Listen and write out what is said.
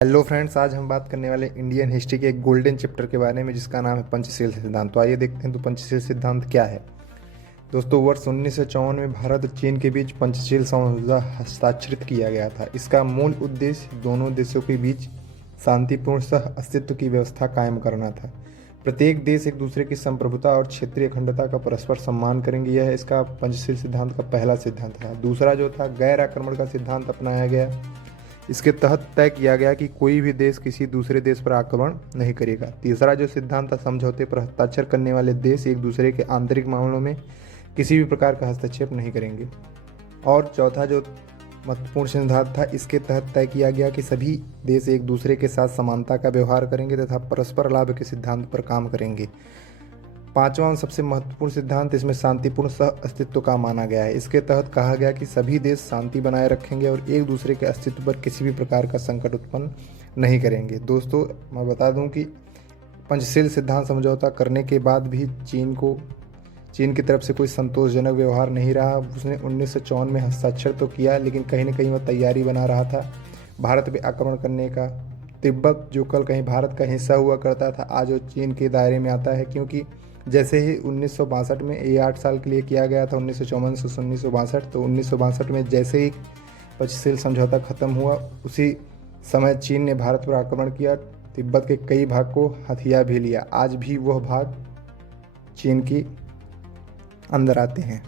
Hello friends, आज हम बात करने वाले इंडियन हिस्ट्री के एक गोल्डन चैप्टर के बारे में जिसका नाम है पंचशील सिद्धांत। तो आइए देखते हैं तो पंचशील सिद्धांत क्या है। दोस्तों, वर्ष 1954 में भारत और चीन के बीच पंचशील समझौता हस्ताक्षरित किया गया था। इसका मूल उद्देश्य दोनों देशों के बीच शांतिपूर्ण सह अस्तित्व की व्यवस्था कायम करना था। प्रत्येक देश एक दूसरे की संप्रभुता और क्षेत्रीय अखंडता का परस्पर सम्मान करेंगे। यह इसका पंचशील सिद्धांत का पहला सिद्धांत था। दूसरा जो था, गैर आक्रमण का सिद्धांत अपनाया गया। इसके तहत तय किया गया कि कोई भी देश किसी दूसरे देश पर आक्रमण नहीं करेगा। तीसरा जो सिद्धांत था, समझौते पर हस्ताक्षर करने वाले देश एक दूसरे के आंतरिक मामलों में किसी भी प्रकार का हस्तक्षेप नहीं करेंगे। और चौथा जो महत्वपूर्ण सिद्धांत था, इसके तहत तय किया गया कि सभी देश एक दूसरे के साथ समानता का व्यवहार करेंगे तथा परस्पर लाभ के सिद्धांत पर काम करेंगे। पांचवा और सबसे महत्वपूर्ण सिद्धांत इसमें शांतिपूर्ण सह अस्तित्व का माना गया है। इसके तहत कहा गया कि सभी देश शांति बनाए रखेंगे और एक दूसरे के अस्तित्व पर किसी भी प्रकार का संकट उत्पन्न नहीं करेंगे। दोस्तों, मैं बता दूं कि पंचशील सिद्धांत समझौता करने के बाद भी चीन की तरफ से कोई संतोषजनक व्यवहार नहीं रहा। उसने 1954 में हस्ताक्षर तो किया, लेकिन कहीं ना कहीं वह तैयारी बना रहा था भारत पे आक्रमण करने का। तिब्बत जो कल कहीं भारत का हिस्सा हुआ करता था, आज वो चीन के दायरे में आता है, क्योंकि जैसे ही 1962 में ये 8 साल के लिए किया गया था, 1954 से 1962, तो 1962 में जैसे ही पंचशील समझौता खत्म हुआ, उसी समय चीन ने भारत पर आक्रमण किया, तिब्बत के कई भाग को हथिया भी लिया। आज भी वह भाग चीन की अंदर आते हैं।